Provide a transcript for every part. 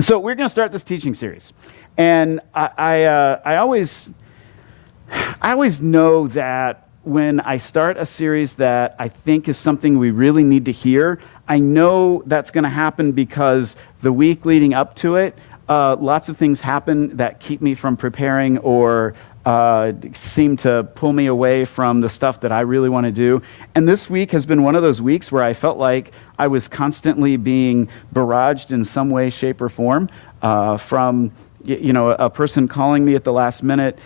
So we're going to start this teaching series, and I always know that when I start a series that I think is something we really need to hear, I know that's going to happen because the week leading up to it, lots of things happen that keep me from preparing or seem to pull me away from the stuff that I really want to do. And this week has been one of those weeks where I felt like I was constantly being barraged in some way, shape, or form from a person calling me at the last minute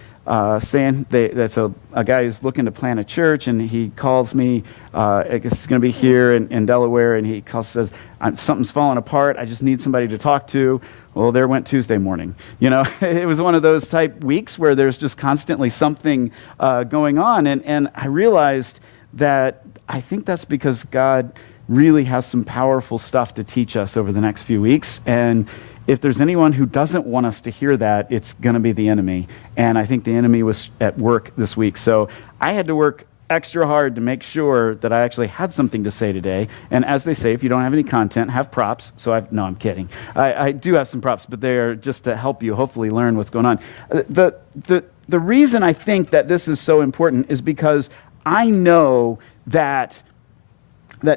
saying that's a guy who's looking to plant a church, and he calls me. I guess it's going to be here in Delaware, and he says, something's falling apart. I just need somebody to talk to. Well, there went Tuesday morning. It was one of those type weeks where there's just constantly something going on. And I realized that I think that's because God really has some powerful stuff to teach us over the next few weeks. And if there's anyone who doesn't want us to hear that, it's going to be the enemy. And I think the enemy was at work this week. So I had to work extra hard to make sure that I actually had something to say today. And as they say, if you don't have any content, have props. No, I'm kidding. I do have some props, but they're just to help you hopefully learn what's going on. The reason I think that this is so important is because I know that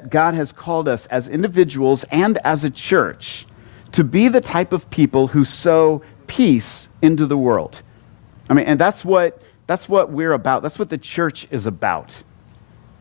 God has called us as individuals and as a church to be the type of people who sow peace into the world. And that's what we're about. That's what the church is about.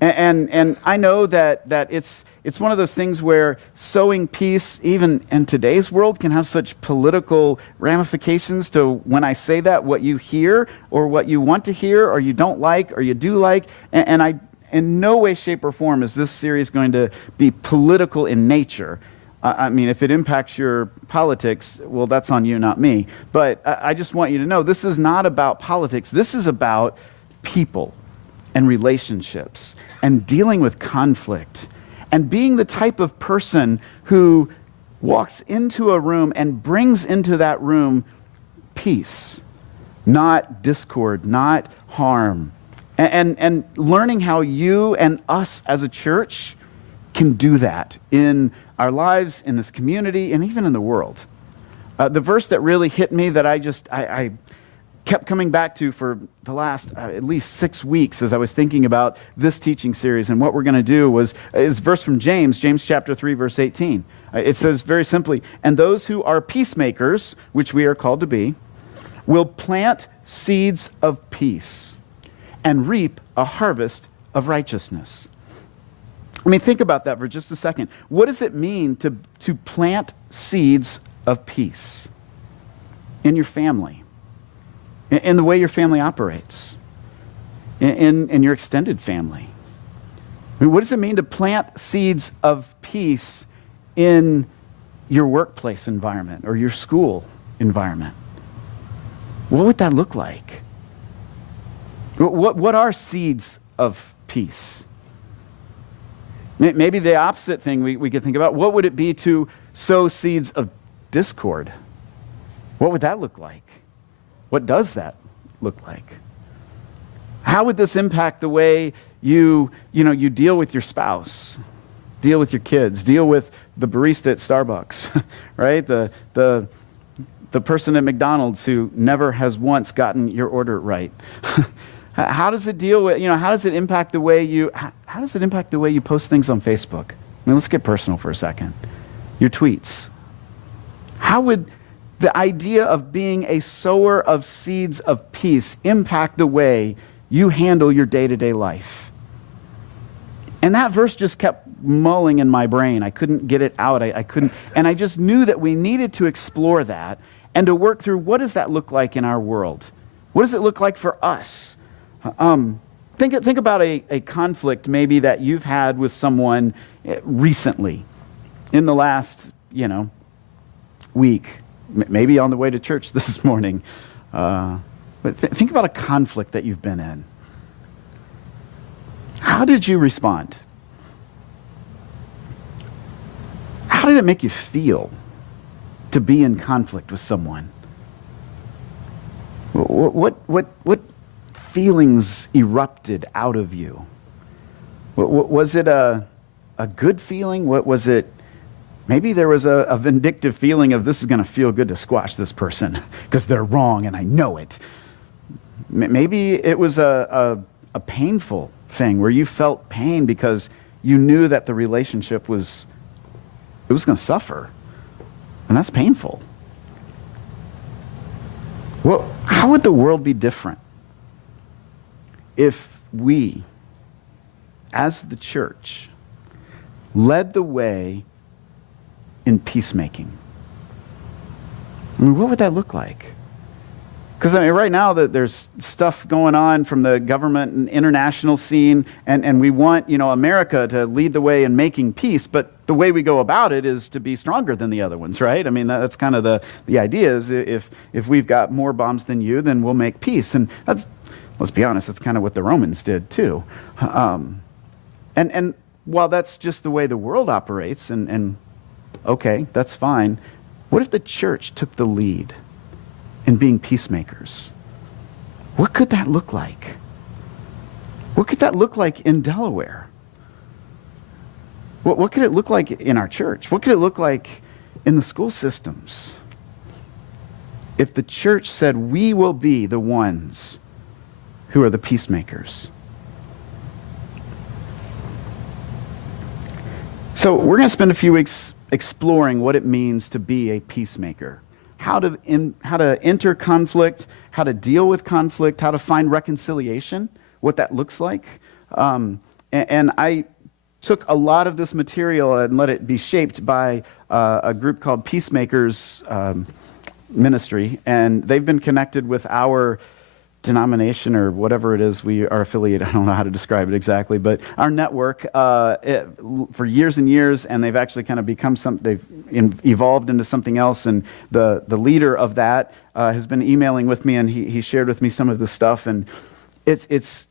And I know that it's one of those things where sowing peace, even in today's world, can have such political ramifications to when I say that, what you hear or what you want to hear or you don't like or you do like. And I, in no way, shape, or form is this series going to be political in nature. If it impacts your politics, well, that's on you, not me. But I just want you to know this is not about politics. This is about people and relationships and dealing with conflict and being the type of person who walks into a room and brings into that room peace, not discord, not harm. And learning how you and us as a church can do that in our lives, in this community, and even in the world. The verse that really hit me that I kept coming back to for the last at least 6 weeks as I was thinking about this teaching series and what we're going to do is a verse from James chapter 3, verse 18. It says very simply, "And those who are peacemakers, which we are called to be, will plant seeds of peace and reap a harvest of righteousness." Think about that for just a second. What does it mean to plant seeds of peace in your family, in the way your family operates, in your extended family? What does it mean to plant seeds of peace in your workplace environment or your school environment? What would that look like? What are seeds of peace? Maybe the opposite thing we could think about. What would it be to sow seeds of discord? What would that look like? What does that look like? How would this impact the way you deal with your spouse, deal with your kids, deal with the barista at Starbucks, right? The person at McDonald's who never has once gotten your order right. How does it deal with, how does it impact the way you post things on Facebook? Let's get personal for a second. Your tweets. How would the idea of being a sower of seeds of peace impact the way you handle your day-to-day life? And that verse just kept mulling in my brain. I couldn't get it out. I couldn't, and I just knew that we needed to explore that and to work through what does that look like in our world? What does it look like for us? Think about a conflict maybe that you've had with someone recently in the last, week, maybe on the way to church this morning. But think about a conflict that you've been in. How did you respond? How did it make you feel to be in conflict with someone? What feelings erupted out of you? Was it a good feeling? Was it Maybe there was a vindictive feeling of this is going to feel good to squash this person because they're wrong and I know it. Maybe it was a painful thing where you felt pain because you knew that the relationship was going to suffer. And that's painful. Well, how would the world be different if we, as the church, led the way in peacemaking? I mean, what would that look like? Because right now there's stuff going on from the government and international scene, and we want America to lead the way in making peace, but the way we go about it is to be stronger than the other ones, right? I mean, that's kind of the idea is if we've got more bombs than you, then we'll make peace. And let's be honest, that's kind of what the Romans did too. And while that's just the way the world operates, and okay, that's fine, what if the church took the lead in being peacemakers? What could that look like? What could that look like in Delaware? What could it look like in our church? What could it look like in the school systems? If the church said, we will be the ones who are the peacemakers. So we're going to spend a few weeks exploring what it means to be a peacemaker. How to enter conflict, how to deal with conflict, how to find reconciliation, what that looks like. And I took a lot of this material and let it be shaped by a group called Peacemakers Ministry, and they've been connected with our denomination or whatever it is we are affiliated. I don't know how to describe it exactly, but our network for years and years, and they've actually kind of become they've evolved into something else. And the leader of that has been emailing with me, and he shared with me some of the stuff, and it's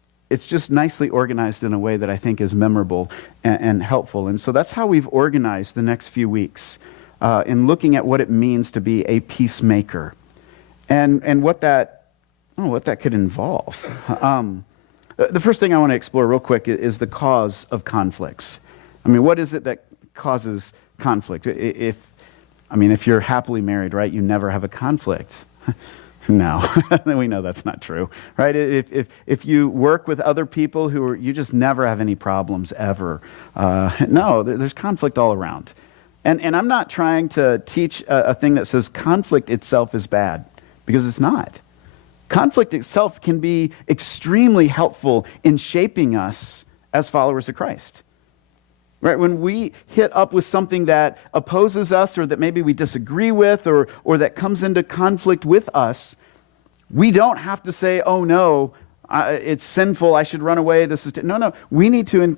just nicely organized in a way that I think is memorable and helpful. And so that's how we've organized the next few weeks in looking at what it means to be a peacemaker, and what that could involve. The first thing I want to explore real quick is the cause of conflicts. I mean, what is it that causes conflict? If you're happily married, right, you never have a conflict. No, we know that's not true, right? If you work with other people you just never have any problems ever. No, there's conflict all around. And I'm not trying to teach a thing that says conflict itself is bad, because it's not. Conflict itself can be extremely helpful in shaping us as followers of Christ. Right? When we hit up with something that opposes us, or that maybe we disagree with, or that comes into conflict with us, we don't have to say, oh no, it's sinful, I should run away. No. We need to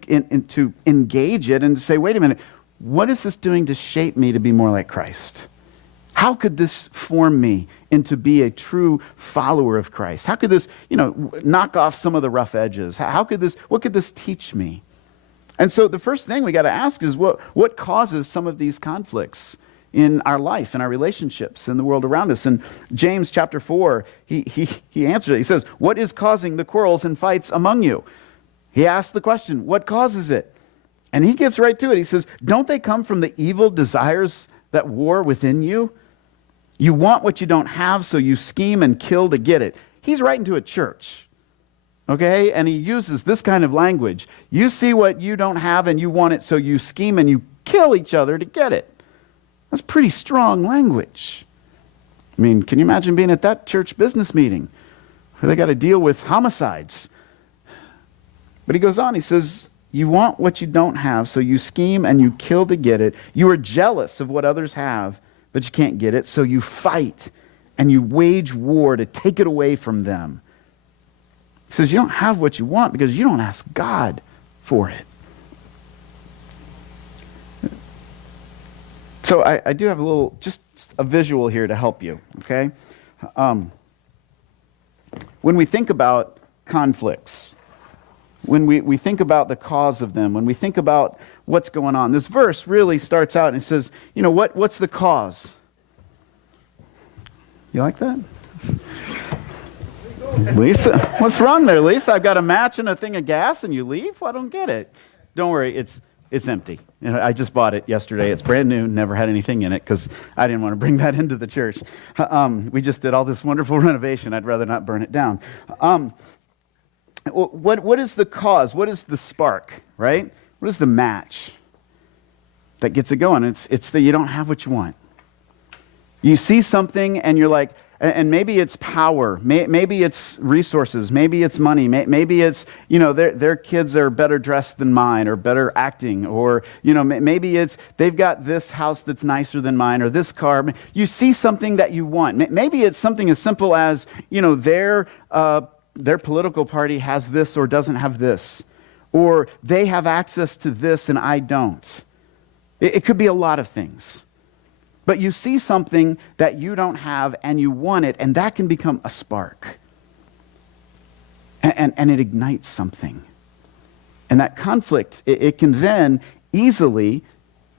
engage it and to say, wait a minute, what is this doing to shape me to be more like Christ? How could this form me into be a true follower of Christ? How could this, knock off some of the rough edges? What could this teach me? And so the first thing we got to ask is what causes some of these conflicts in our life, in our relationships, in the world around us? And James chapter 4, he answers it. He says, what is causing the quarrels and fights among you? He asks the question, what causes it? And he gets right to it. He says, don't they come from the evil desires that war within you? You want what you don't have, so you scheme and kill to get it. He's writing to a church, okay? And he uses this kind of language. You see what you don't have and you want it, so you scheme and you kill each other to get it. That's pretty strong language. I mean, can you imagine being at that church business meeting where they got to deal with homicides? But he goes on, he says, you want what you don't have, so you scheme and you kill to get it. You are jealous of what others have, but you can't get it, so you fight and you wage war to take it away from them. He says you don't have what you want because you don't ask God for it. So I do have just a visual here to help you, okay? When we think about conflicts, when we think about the cause of them, when we think about what's going on, this verse really starts out and it says, what's the cause? You like that? Lisa, what's wrong there, Lisa? I've got a match and a thing of gas and you leave? Well, I don't get it. Don't worry, it's It's empty. I just bought it yesterday. It's brand new, never had anything in it because I didn't want to bring that into the church. We just did all this wonderful renovation. I'd rather not burn it down. What is the cause? What is the spark, right? What is the match that gets it going? It's that you don't have what you want. You see something and you're like, and maybe it's power, maybe it's resources, maybe it's money, maybe it's, their kids are better dressed than mine or better acting, or, maybe it's they've got this house that's nicer than mine or this car. You see something that you want. Maybe it's something as simple as, their political party has this or doesn't have this, or they have access to this and I don't. It could be a lot of things. But you see something that you don't have and you want it, and that can become a spark. And it ignites something. And that conflict, it can then easily,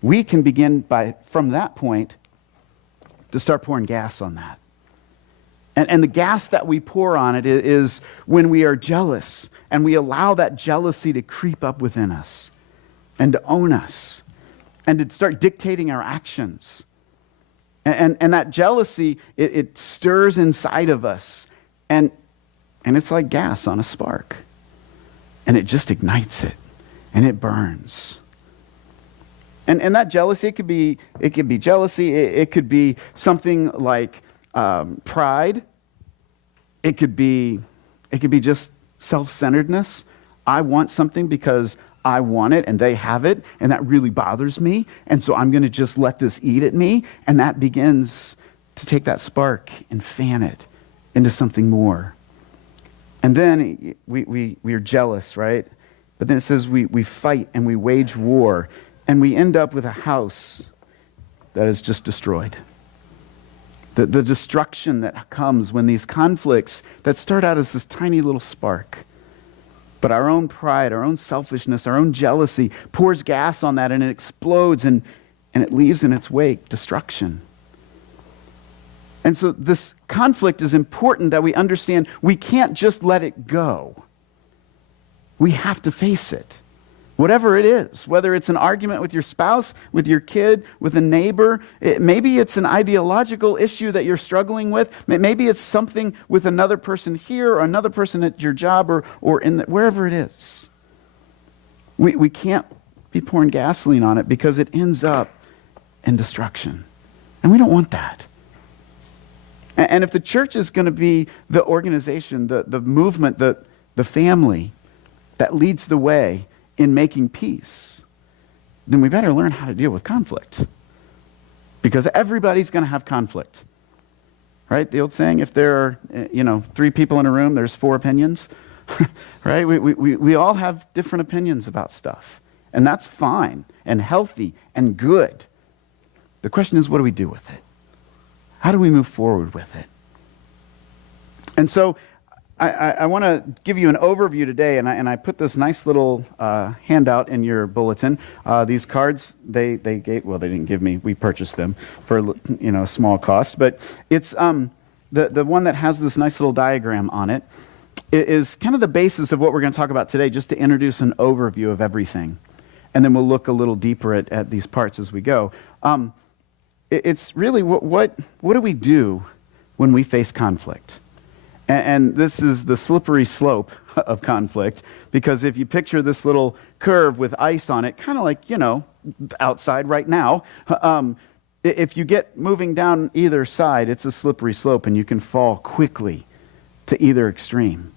we can begin from that point to start pouring gas on that. And the gas that we pour on it is when we are jealous and we allow that jealousy to creep up within us and to own us and to start dictating our actions. And that jealousy, it stirs inside of us. And it's like gas on a spark. And it just ignites it. And it burns. And that jealousy, it could be jealousy. It could be something like pride. It could be just self-centeredness. I want something because I want it and they have it, and that really bothers me, and so I'm going to just let this eat at me, and that begins to take that spark and fan it into something more. And then we are jealous, right? But then it says we fight and we wage war, and we end up with a house that is just destroyed. The destruction that comes when these conflicts that start out as this tiny little spark, but our own pride, our own selfishness, our own jealousy pours gas on that, and it explodes, and it leaves in its wake destruction. And so this conflict is important that we understand we can't just let it go. We have to face it. Whatever it is, whether it's an argument with your spouse, with your kid, with a neighbor, maybe it's an ideological issue that you're struggling with, maybe it's something with another person here or another person at your job or wherever it is. We can't be pouring gasoline on it because it ends up in destruction. And we don't want that. And if the church is going to be the organization, the movement, the family that leads the way in making peace, then we better learn how to deal with conflict. Because everybody's going to have conflict. Right? The old saying, if there are, 3 people in a room, there's 4 opinions. Right? We all have different opinions about stuff. And that's fine and healthy and good. The question is, what do we do with it? How do we move forward with it? And so I want to give you an overview today, and I put this nice little handout in your bulletin. These cards, they didn't give me. We purchased them for a small cost, but it's the one that has this nice little diagram on it. It is kind of the basis of what we're going to talk about today, just to introduce an overview of everything, and then we'll look a little deeper at these parts as we go. It's really what do we do when we face conflict? And this is the slippery slope of conflict, because if you picture this little curve with ice on it, kind of like, outside right now, if you get moving down either side, it's a slippery slope and you can fall quickly to either extreme.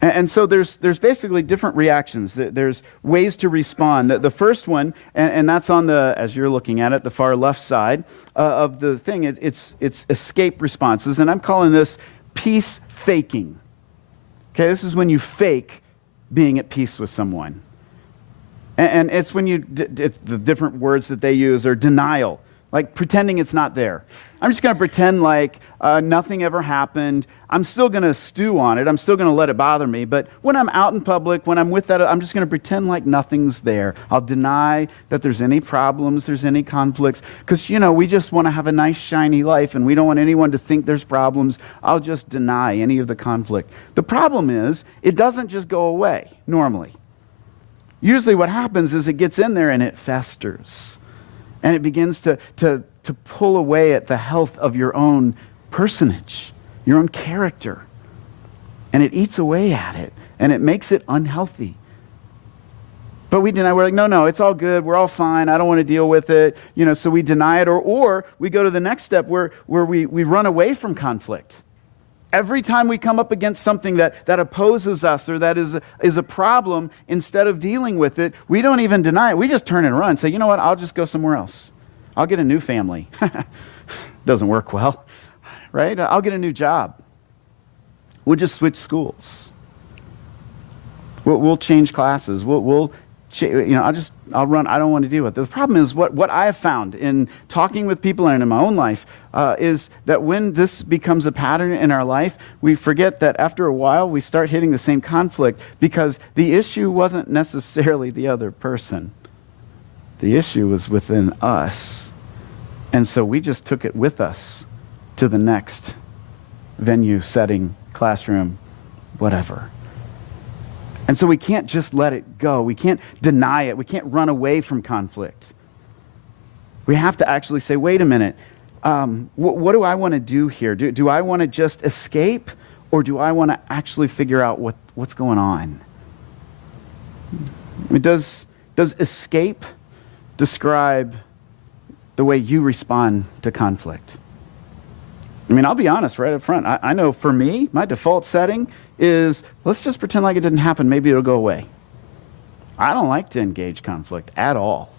And so there's basically different reactions. There's ways to respond. The first one, and that's on as you're looking at it, the far left side of the thing, it's escape responses, and I'm calling this peace faking. Okay, this is when you fake being at peace with someone. And it's when the different words that they use are denial, like pretending it's not there. I'm just going to pretend like nothing ever happened. I'm still going to stew on it. I'm still going to let it bother me. But when I'm out in public, when I'm with that, I'm just going to pretend like nothing's there. I'll deny that there's any problems, there's any conflicts. Because, we just want to have a nice, shiny life, and we don't want anyone to think there's problems. I'll just deny any of the conflict. The problem is, it doesn't just go away, normally. Usually what happens is it gets in there and it festers. And it begins to pull away at the health of your own personage, your own character. And it eats away at it. And it makes it unhealthy. But we deny. We're like, no, it's all good. We're all fine. I don't want to deal with it. So we deny it. Or we go to the next step where we run away from conflict. Every time we come up against something that opposes us or that is a problem, instead of dealing with it, we don't even deny it. We just turn and run. Say, you know what? I'll just go somewhere else. I'll get a new family. Doesn't work well, right? I'll get a new job. We'll just switch schools. We'll change classes. I'll run. I don't want to deal with it. The problem is what I have found in talking with people and in my own life is that when this becomes a pattern in our life, we forget that after a while we start hitting the same conflict because the issue wasn't necessarily the other person. The issue was within us. And so we just took it with us to the next venue, setting, classroom, whatever. And so we can't just let it go. We can't deny it. We can't run away from conflict. We have to actually say, wait a minute, what do I want to do here? Do I want to just escape, or do I want to actually figure out what's going on? Does escape describe the way you respond to conflict? I'll be honest right up front. I know for me, my default setting is, let's just pretend like it didn't happen. Maybe it'll go away. I don't like to engage conflict at all.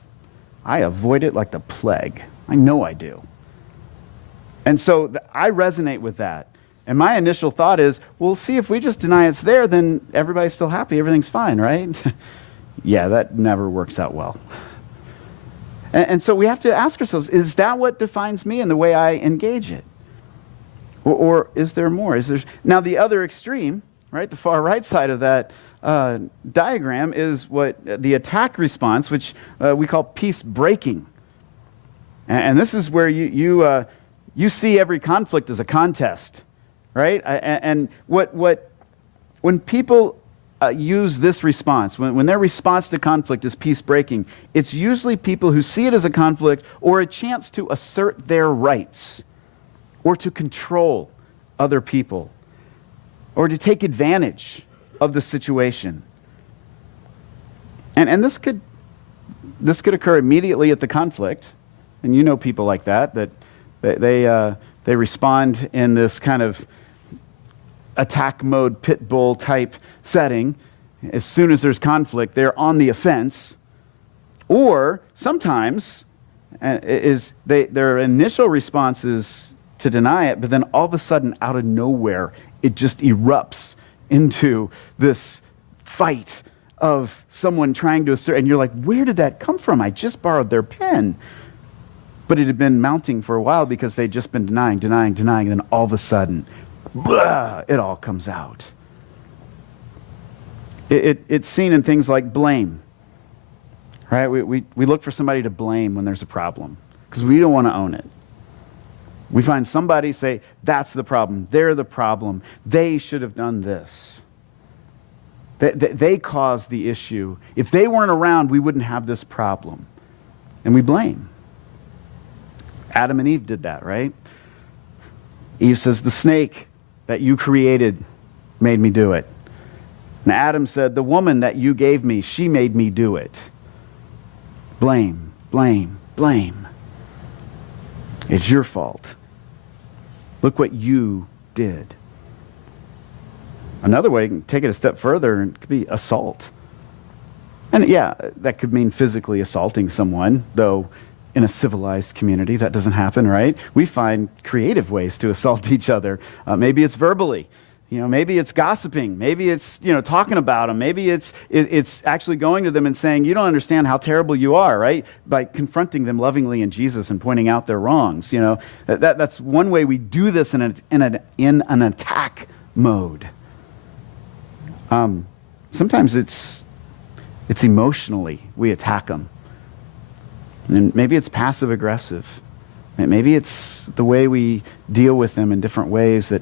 I avoid it like the plague. I know I do. And so I resonate with that. And my initial thought is, well, see, if we just deny it's there, then everybody's still happy. Everything's fine, right? Yeah, that never works out well. And so we have to ask ourselves, is that what defines me and the way I engage it? Or is there more? Now the other extreme, right, the far right side of that diagram is what the attack response, which we call peace breaking. And this is where you see every conflict as a contest, right? And when people use this response, when their response to conflict is peace breaking, it's usually people who see it as a conflict or a chance to assert their rights, or to control other people, or to take advantage of the situation. And this could occur immediately at the conflict, and you know people like that they respond in this kind of attack mode, pit bull type setting. As soon as there's conflict, they're on the offense. Or sometimes their initial response is to deny it, but then all of a sudden, out of nowhere, it just erupts into this fight of someone trying to assert, and you're like, where did that come from? I just borrowed their pen. But it had been mounting for a while because they'd just been denying, and then all of a sudden, blah, it all comes out. It's seen in things like blame, right? We look for somebody to blame when there's a problem because we don't want to own it. We find somebody, say, that's the problem. They're the problem. They should have done this. They caused the issue. If they weren't around, we wouldn't have this problem. And we blame. Adam and Eve did that, right? Eve says, the snake that you created made me do it. And Adam said, the woman that you gave me, she made me do it. Blame, blame, blame. It's your fault. Look what you did. Another way, you can take it a step further, and it could be assault. And yeah, that could mean physically assaulting someone, though in a civilized community that doesn't happen, right? We find creative ways to assault each other. Maybe it's verbally. Maybe it's gossiping. Maybe it's, talking about them. Maybe it's actually going to them and saying, you don't understand how terrible you are, right? By confronting them lovingly in Jesus and pointing out their wrongs. That's one way we do this in an attack mode. Sometimes it's emotionally we attack them. And maybe it's passive aggressive. Maybe it's the way we deal with them in different ways that.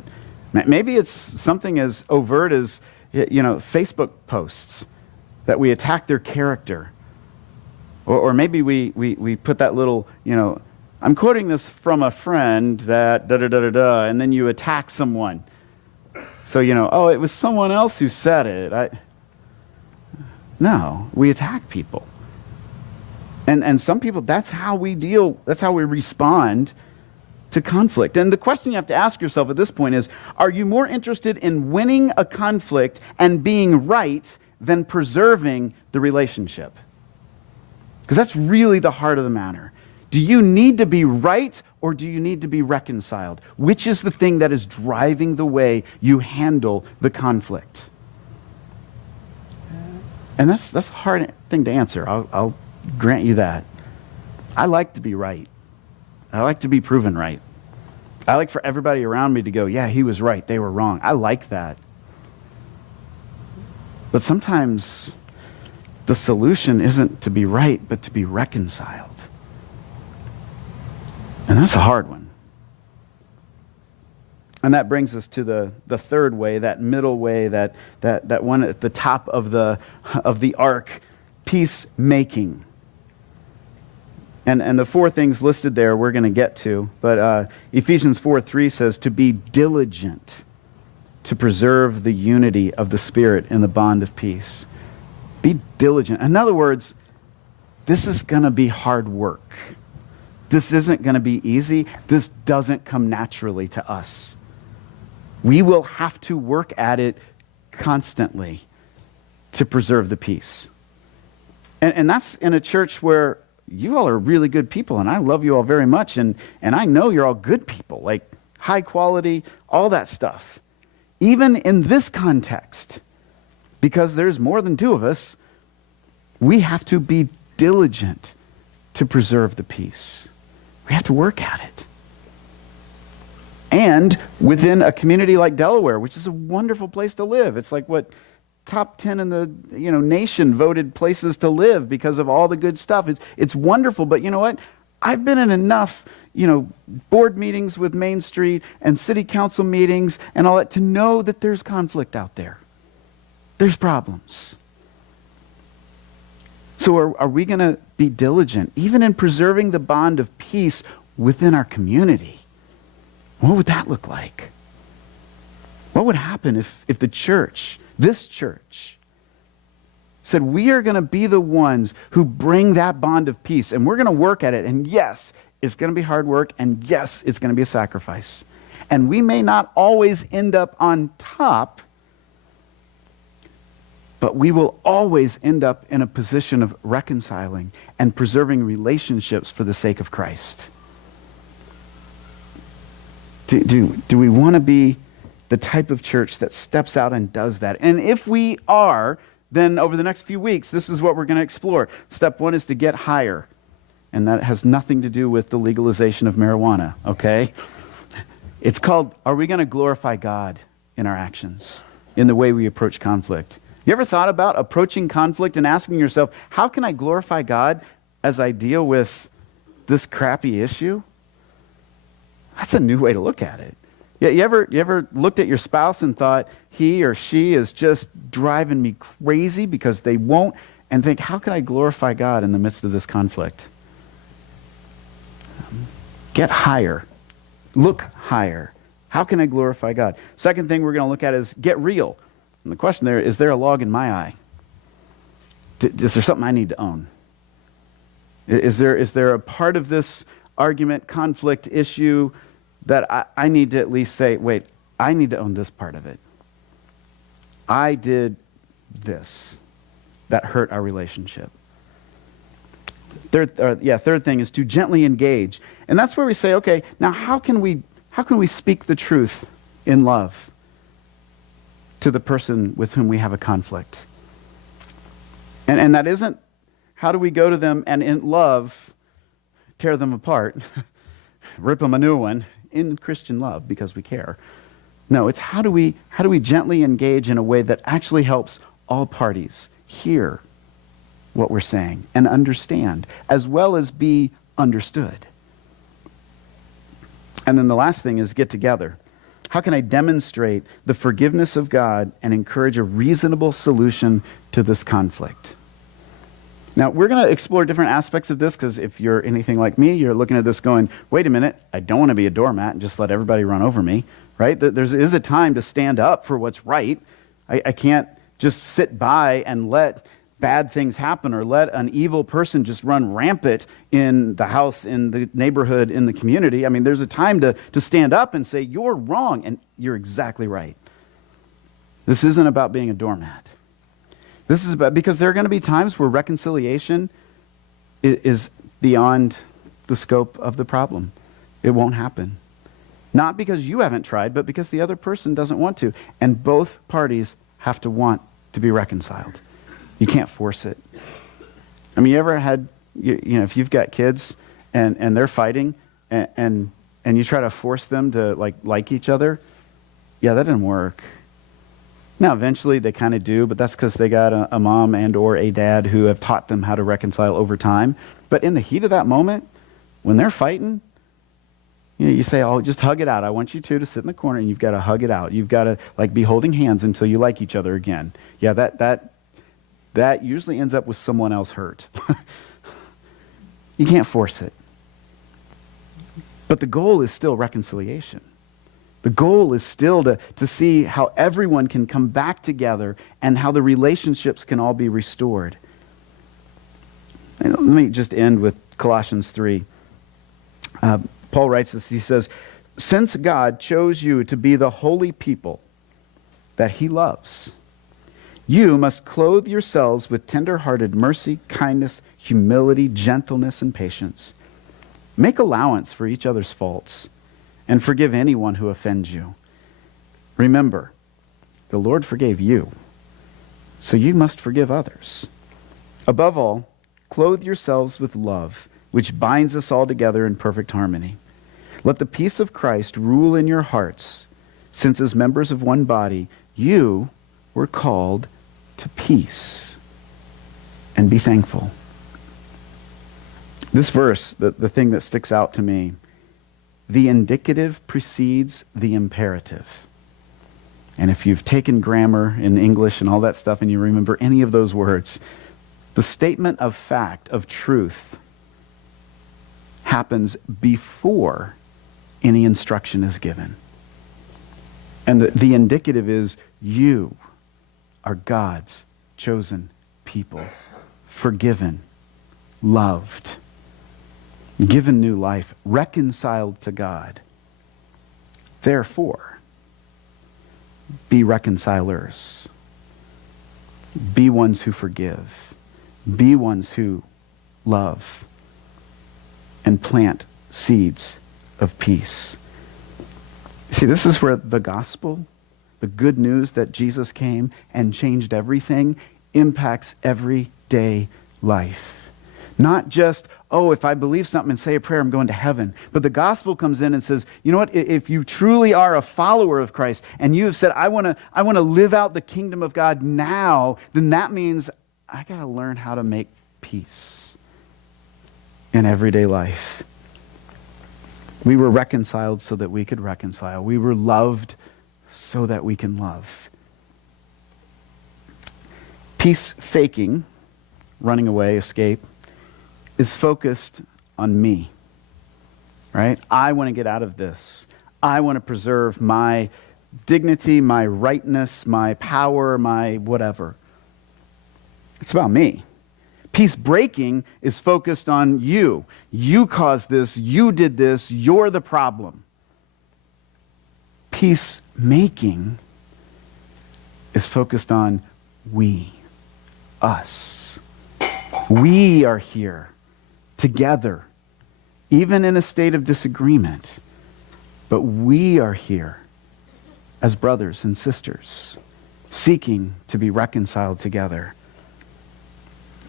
Maybe it's something as overt as, Facebook posts that we attack their character. Or maybe we put that little, I'm quoting this from a friend that da-da-da-da-da, and then you attack someone. So, oh, it was someone else who said it. No, we attack people. And some people, that's how we respond to conflict. And the question you have to ask yourself at this point is, are you more interested in winning a conflict and being right than preserving the relationship? Because that's really the heart of the matter. Do you need to be right or do you need to be reconciled? Which is the thing that is driving the way you handle the conflict? And that's a hard thing to answer. I'll grant you that. I like to be right. I like to be proven right. I like for everybody around me to go, yeah, he was right, they were wrong. I like that. But sometimes the solution isn't to be right, but to be reconciled. And that's a hard one. And that brings us to the third way, that middle way, that one at the top of the arc, peacemaking. And the four things listed there we're going to get to. But Ephesians 4:3 says to be diligent to preserve the unity of the Spirit in the bond of peace. Be diligent. In other words, this is going to be hard work. This isn't going to be easy. This doesn't come naturally to us. We will have to work at it constantly to preserve the peace. And that's in a church where you all are really good people, and I love you all very much, and I know you're all good people, like high quality, all that stuff. Even in this context, because there's more than two of us, we have to be diligent to preserve the peace. We have to work at it. And within a community like Delaware, which is a wonderful place to live, it's like what top 10 in the nation voted places to live because of all the good stuff. It's wonderful, but you know what? I've been in enough board meetings with Main Street and city council meetings and all that to know that there's conflict out there. There's problems. So are we going to be diligent, even in preserving the bond of peace within our community? What would that look like? What would happen if the church, this church, said we are going to be the ones who bring that bond of peace, and we're going to work at it, and yes, it's going to be hard work, and yes, it's going to be a sacrifice. And we may not always end up on top, but we will always end up in a position of reconciling and preserving relationships for the sake of Christ. Do we want to be the type of church that steps out and does that? And if we are, then over the next few weeks, this is what we're going to explore. Step one is to get higher. And that has nothing to do with the legalization of marijuana, okay? It's called, are we going to glorify God in our actions, in the way we approach conflict? You ever thought about approaching conflict and asking yourself, how can I glorify God as I deal with this crappy issue? That's a new way to look at it. You ever looked at your spouse and thought, he or she is just driving me crazy because they won't, and think, how can I glorify God in the midst of this conflict? Get higher. Look higher. How can I glorify God? Second thing we're going to look at is get real. And the question there, is there a log in my eye? Is there something I need to own? Is there a part of this argument, conflict, issue that I need to at least say, wait, I need to own this part of it. I did this. That hurt our relationship. Third thing is to gently engage. And that's where we say, okay, now how can we speak the truth in love to the person with whom we have a conflict? And that isn't, how do we go to them and in love tear them apart, rip them a new one in Christian love because we care? No, it's how do we gently engage in a way that actually helps all parties hear what we're saying and understand, as well as be understood. And then the last thing is get together. How can I demonstrate the forgiveness of God and encourage a reasonable solution to this conflict? Now, we're going to explore different aspects of this because if you're anything like me, you're looking at this going, wait a minute, I don't want to be a doormat and just let everybody run over me, right? There is a time to stand up for what's right. I can't just sit by and let bad things happen or let an evil person just run rampant in the house, in the neighborhood, in the community. I mean, there's a time to stand up and say, you're wrong, and you're exactly right. This isn't about being a doormat. This is about, because there are going to be times where reconciliation is beyond the scope of the problem. It won't happen. Not because you haven't tried, but because the other person doesn't want to. And both parties have to want to be reconciled. You can't force it. I mean, you ever had, you know, if you've got kids and they're fighting and you try to force them to like each other, yeah, that didn't work. Now, eventually they kind of do, but that's because they got a mom and or a dad who have taught them how to reconcile over time. But in the heat of that moment, when they're fighting, you know, you say, oh, just hug it out. I want you two to sit in the corner and you've got to hug it out. You've got to be holding hands until you like each other again. Yeah, that usually ends up with someone else hurt. You can't force it. But the goal is still reconciliation. The goal is still to see how everyone can come back together and how the relationships can all be restored. And let me just end with Colossians 3. Paul writes this, he says, since God chose you to be the holy people that he loves, you must clothe yourselves with tender-hearted mercy, kindness, humility, gentleness, and patience. Make allowance for each other's faults and forgive anyone who offends you. Remember, the Lord forgave you, so you must forgive others. Above all, clothe yourselves with love, which binds us all together in perfect harmony. Let the peace of Christ rule in your hearts, since as members of one body, you were called to peace, and be thankful. This verse, the thing that sticks out to me, the indicative precedes the imperative. And if you've taken grammar in English and all that stuff and you remember any of those words, the statement of fact, of truth, happens before any instruction is given. And the indicative is you are God's chosen people, forgiven, loved, given new life, reconciled to God. Therefore, be reconcilers. Be ones who forgive. Be ones who love. And plant seeds of peace. See, this is where the gospel, the good news that Jesus came and changed everything, impacts everyday life. Not just, oh, if I believe something and say a prayer, I'm going to heaven. But the gospel comes in and says, you know what, if you truly are a follower of Christ and you have said, I want to live out the kingdom of God now, then that means I got to learn how to make peace in everyday life. We were reconciled so that we could reconcile. We were loved so that we can love. Peace faking, running away, escape, is focused on me, right? I want to get out of this. I want to preserve my dignity, my rightness, my power, my whatever. It's about me. Peace breaking is focused on you. You caused this. You did this. You're the problem. Peace making is focused on we, us. We are here together, even in a state of disagreement. But we are here as brothers and sisters, seeking to be reconciled together.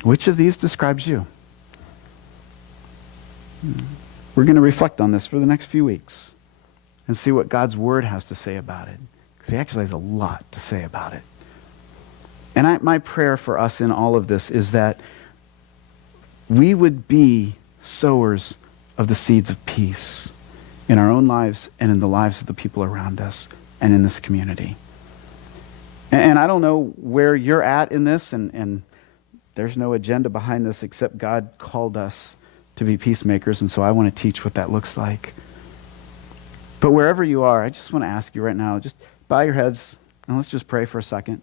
Which of these describes you? We're going to reflect on this for the next few weeks and see what God's word has to say about it. Because he actually has a lot to say about it. And my prayer for us in all of this is that we would be sowers of the seeds of peace in our own lives and in the lives of the people around us and in this community. And I don't know where you're at in this, and there's no agenda behind this except God called us to be peacemakers, and so I want to teach what that looks like. But wherever you are, I just want to ask you right now, just bow your heads and let's just pray for a second.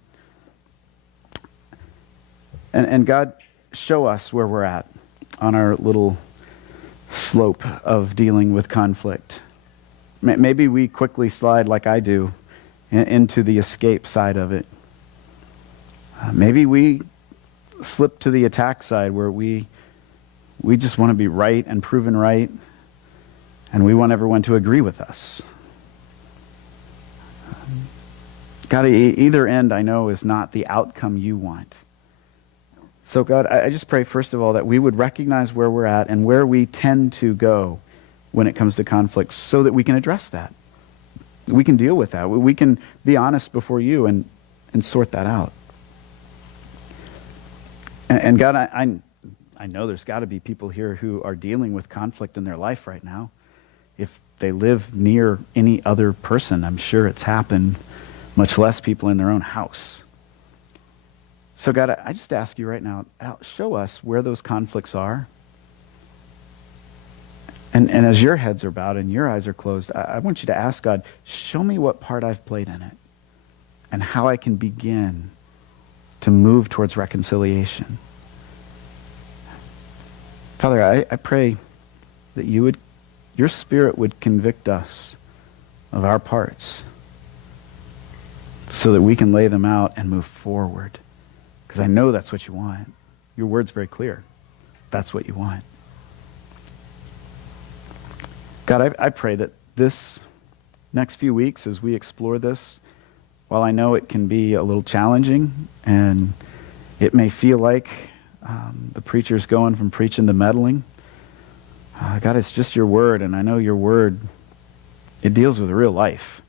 And God, show us where we're at on our little slope of dealing with conflict. Maybe we quickly slide, like I do, into the escape side of it. Maybe we slip to the attack side where we just want to be right and proven right, and we want everyone to agree with us. God, either end I know is not the outcome you want. So God, I just pray first of all that we would recognize where we're at and where we tend to go when it comes to conflict so that we can address that. We can deal with that. We can be honest before you and sort that out. And God, I know there's got to be people here who are dealing with conflict in their life right now. If they live near any other person, I'm sure it's happened, much less people in their own house. So God, I just ask you right now, show us where those conflicts are. And as your heads are bowed and your eyes are closed, I want you to ask God, show me what part I've played in it and how I can begin to move towards reconciliation. Father, I pray that your Spirit would convict us of our parts so that we can lay them out and move forward. Because I know that's what you want. Your word's very clear. That's what you want. God, I pray that this next few weeks as we explore this, while I know it can be a little challenging and it may feel like the preacher's going from preaching to meddling, God, it's just your word, and I know your word, it deals with real life.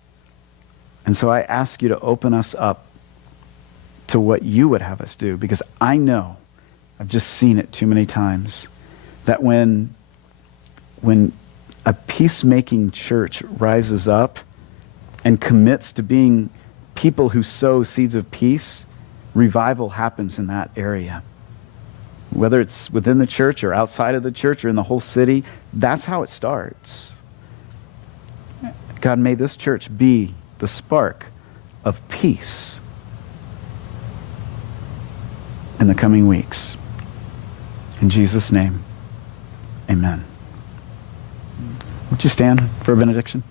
And so I ask you to open us up to what you would have us do, because I know, I've just seen it too many times, that when a peacemaking church rises up and commits to being people who sow seeds of peace, revival happens in that area. Whether it's within the church or outside of the church or in the whole city, that's how it starts. God, may this church be the spark of peace in the coming weeks. In Jesus' name, amen. Would you stand for a benediction?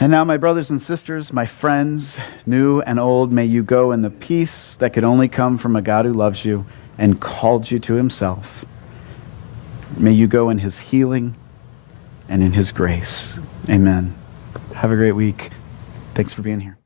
And now, my brothers and sisters, my friends, new and old, may you go in the peace that could only come from a God who loves you and called you to himself. May you go in his healing and in his grace. Amen. Have a great week. Thanks for being here.